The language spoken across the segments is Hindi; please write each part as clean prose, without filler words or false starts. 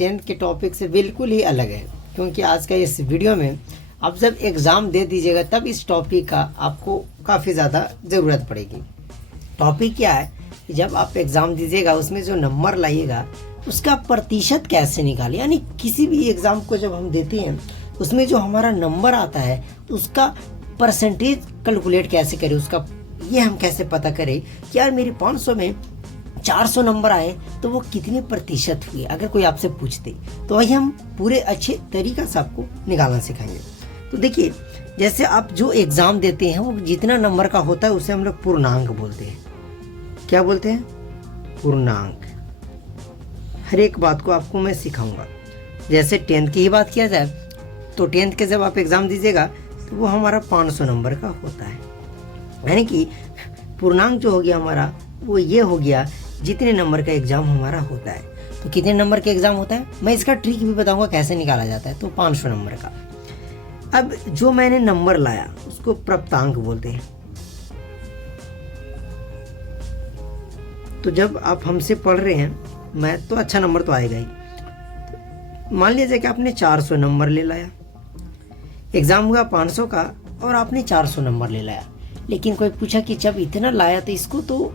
10th के टॉपिक से बिल्कुल ही अलग है, क्योंकि आज का इस वीडियो में आप जब एग्ज़ाम दे दीजिएगा तब इस टॉपिक का आपको काफ़ी ज़्यादा ज़रूरत पड़ेगी। टॉपिक क्या है कि जब आप एग्ज़ाम दीजिएगा उसमें जो नंबर लाइएगा उसका प्रतिशत कैसे निकालें, यानी किसी भी एग्ज़ाम को जब हम देते हैं उसमें जो हमारा नंबर आता है उसका परसेंटेज कैलकुलेट कैसे करें, उसका ये हम कैसे पता करें कि यार मेरे 500 में 400 नंबर आए तो वो कितने प्रतिशत हुए। अगर कोई आपसे पूछते तो वही हम पूरे अच्छे तरीक़ा से आपको निकालना सिखाएंगे। तो देखिए, जैसे आप जो एग्ज़ाम देते हैं वो जितना नंबर का होता है उसे हम लोग पूर्णांक बोलते हैं। क्या बोलते हैं? पूर्णांक। हर एक बात को आपको मैं सिखाऊंगा। जैसे 10th की ही बात किया जाए तो 10th के जब आप एग्ज़ाम दीजिएगा तो वो हमारा 500 नंबर का होता है, यानी कि पूर्णांक जो हो गया हमारा वो ये हो गया जितने नंबर का एग्ज़ाम हमारा होता है। तो कितने नंबर का एग्ज़ाम होता है मैं इसका ट्रिक भी बताऊंगा कैसे निकाला जाता है। तो 500 नंबर का। अब जो मैंने नंबर लाया उसको प्राप्तांक बोलते हैं। तो जब आप हमसे पढ़ रहे हैं मैथ तो अच्छा नंबर तो आएगा ही। मान लीजिए कि आपने 400 नंबर ले लाया, एग्ज़ाम हुआ 500 का और आपने 400 नंबर ले लाया, लेकिन कोई पूछा कि जब इतना लाया तो इसको तो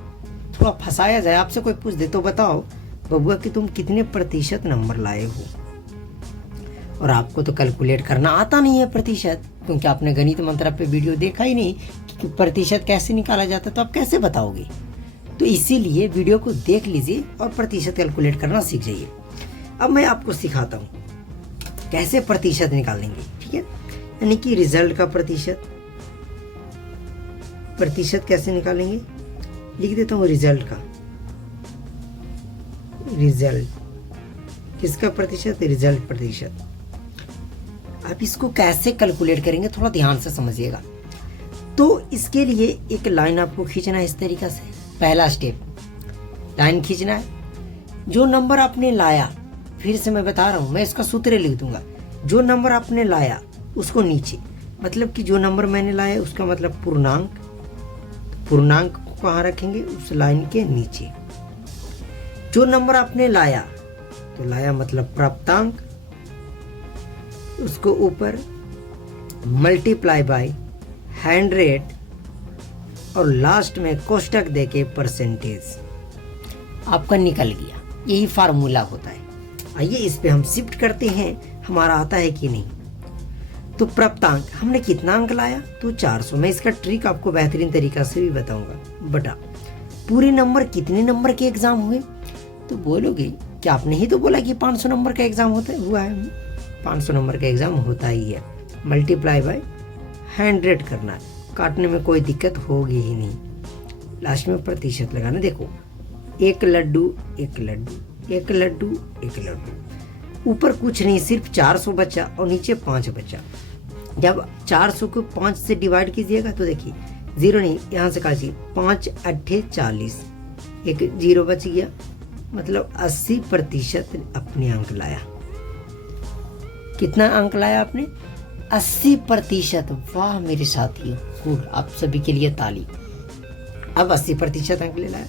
थोड़ा फंसाया जाए। आपसे कोई पूछ दे तो बताओ बबुआ कि तुम कितने प्रतिशत नंबर लाए हो, और आपको तो कैलकुलेट करना आता नहीं है प्रतिशत, क्योंकि आपने गणित मंत्र पे वीडियो देखा ही नहीं कि प्रतिशत कैसे निकाला जाता है, तो आप कैसे बताओगे। तो इसीलिए वीडियो को देख लीजिए और प्रतिशत कैलकुलेट करना सीख जाइए। अब मैं आपको सिखाता हूँ कैसे प्रतिशत निकालेंगे, ठीक है। यानी कि रिजल्ट का प्रतिशत कैसे निकालेंगे, लिख देता हूँ रिजल्ट का। रिजल्ट किसका प्रतिशत? रिजल्ट प्रतिशत। आप इसको कैसे कैलकुलेट करेंगे थोड़ा ध्यान से समझिएगा। तो इसके लिए एक लाइन आपको खींचना है इस तरीका से। पहला स्टेप, लाइन खींचना है। जो नंबर आपने लाया, फिर से मैं बता रहा हूँ, मैं इसका सूत्र लिख दूंगा। जो नंबर आपने लाया उसको नीचे, मतलब कि जो नंबर मैंने लाया उसका मतलब पूर्णांक। पूर्णांक को कहाँ रखेंगे? उस लाइन के नीचे। जो नंबर आपने लाया तो लाया मतलब प्राप्तांक, उसको ऊपर मल्टीप्लाई बाय 100 और लास्ट में कोष्टक देके परसेंटेज आपका निकल गया। यही फार्मूला होता है। आइए इस पे हम शिफ्ट करते हैं, हमारा आता है कि नहीं। तो प्राप्तांक हमने कितना अंक लाया? तो 400। मैं इसका ट्रिक आपको बेहतरीन तरीका से भी बताऊंगा। बटा पूरे नंबर कितने नंबर के एग्जाम हुए? तो बोलोगे कि आपने ही तो बोला कि 500 नंबर का एग्जाम होता है। हुआ है, 500 नंबर का एग्जाम होता ही है। मल्टीप्लाई बाय 100 करना है, काटने में कोई दिक्कत होगी ही नहीं। लास्ट में प्रतिशत लगाना। देखो, एक लड्डू एक लड्डू, एक लड्डू एक लड्डू। ऊपर कुछ नहीं, सिर्फ 400 बचा और नीचे 5 बचा। जब 400 को 5 से डिवाइड कीजिएगा तो देखिए 0 नहीं, यहाँ से काटिए। 5 8 40, एक 0 बच गया, मतलब 80% अपने अंक लाया। कितना अंक लाया आपने? 80%। वाह मेरे साथियों, गुड, आप सभी के लिए ताली। अब 80% अंक ले लाया।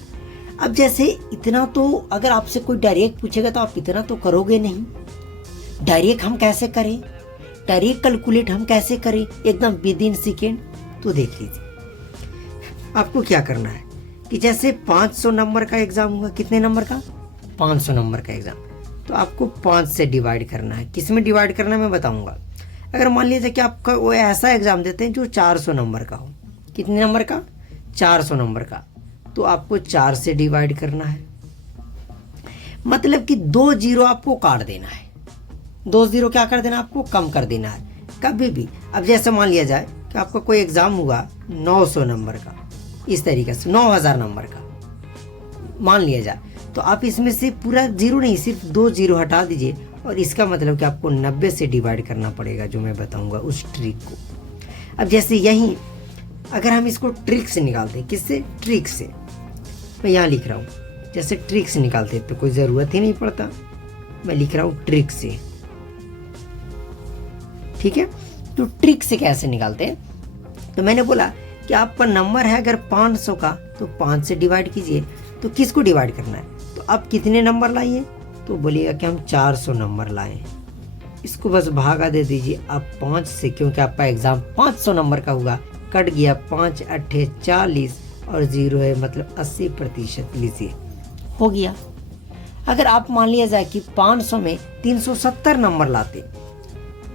अब जैसे इतना तो अगर आपसे कोई डायरेक्ट पूछेगा तो आप इतना तो करोगे नहीं। डायरेक्ट हम कैसे करें, डायरेक्ट कैलकुलेट हम कैसे करें एकदम विद इन सेकेंड? तो देख लीजिए, आपको क्या करना है कि जैसे 500 नंबर का एग्जाम हुआ, कितने नंबर का? 500 नंबर का एग्जाम, तो आपको 5 से डिवाइड करना है। किस में डिवाइड करना है मैं बताऊंगा। अगर मान लीजिए कि आपका वो ऐसा एग्जाम देते हैं जो 400 नंबर का हो। कितने नंबर का? 400 नंबर का, तो आपको 4 से डिवाइड करना है। मतलब कि 2 जीरो आपको काट देना है। 2 जीरो क्या कर देना? आपको कम कर देना है कभी भी। अब जैसे मान लिया जाए कि आपका कोई एग्जाम हुआ 900 नंबर का, इस तरीके से 9000 नंबर का मान लिया जाए, तो आप इसमें से पूरा जीरो नहीं, सिर्फ 2 जीरो हटा दीजिए और इसका मतलब कि आपको 90 से डिवाइड करना पड़ेगा, जो मैं बताऊंगा उस ट्रिक को। अब जैसे यहीं अगर हम इसको ट्रिक से निकालते, किससे? ट्रिक से। मैं यहाँ लिख रहा हूँ, जैसे ट्रिक से निकालते तो कोई ज़रूरत ही नहीं पड़ता, मैं लिख रहा हूँ ट्रिक से। ठीक है, तो ट्रिक से कैसे निकालते हैं? तो मैंने बोला कि आपका नंबर है अगर 500 का तो 5 से डिवाइड कीजिए। तो किसको डिवाइड करना है? तो आप कितने नंबर लाइए? तो बोलिएगा कि हम 400 नंबर लाएं। इसको बस भागा दे दीजिए आप 5 से, क्योंकि आपका एग्ज़ाम 500 नंबर का होगा। कट गया 5 8 40 और 0 है, मतलब 80% लीजिए, हो गया। अगर आप मान लिया जाए कि 500 में 370 नंबर लाते,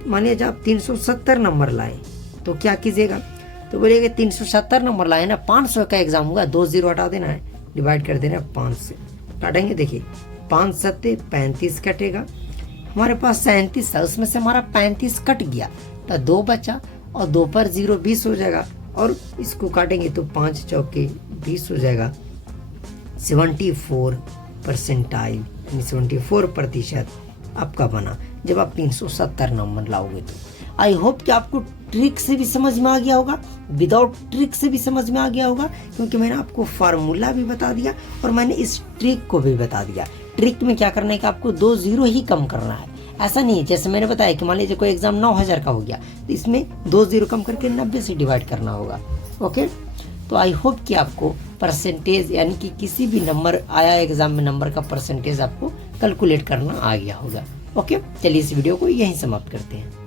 मान लिया जाए आप 370 नंबर लाए, तो क्या कीजिएगा, तो बोलिएगा 370 नंबर लाए ना, 500 का एग्जाम हुआ, 2 0 हटा देना है, डिवाइड कर देना है 5 से। काटेंगे, देखिए 5 7 35 कटेगा, हमारे पास 37 था, उसमें से हमारा 35 कट गया तो 2 बचा, और 2 पर 0 20 हो जाएगा, और इसको काटेंगे तो 5 चौके 20 हो जाएगा। 74 परसेंटाइल यानी 74% आपका बना जब आप 370 नंबर लाओगे। तो आई होप कि आपको ट्रिक से भी समझ में आ गया होगा, विदाउट ट्रिक से भी समझ में आ गया होगा, क्योंकि मैंने आपको फार्मूला भी बता दिया और मैंने इस ट्रिक को भी बता दिया। ट्रिक में क्या करना है कि आपको 2 0 ही कम करना है, ऐसा नहीं है जैसे मैंने बताया कि मान लीजिए कोई एग्जाम 9000 का हो गया तो इसमें 2 0 कम करके 90 से डिवाइड करना होगा। ओके, तो आई होप कि आपको परसेंटेज यानी कि किसी भी नंबर आया एग्जाम में नंबर का परसेंटेज आपको कैलकुलेट करना आ गया होगा। ओके, चलिए इस वीडियो को यहीं समाप्त करते हैं।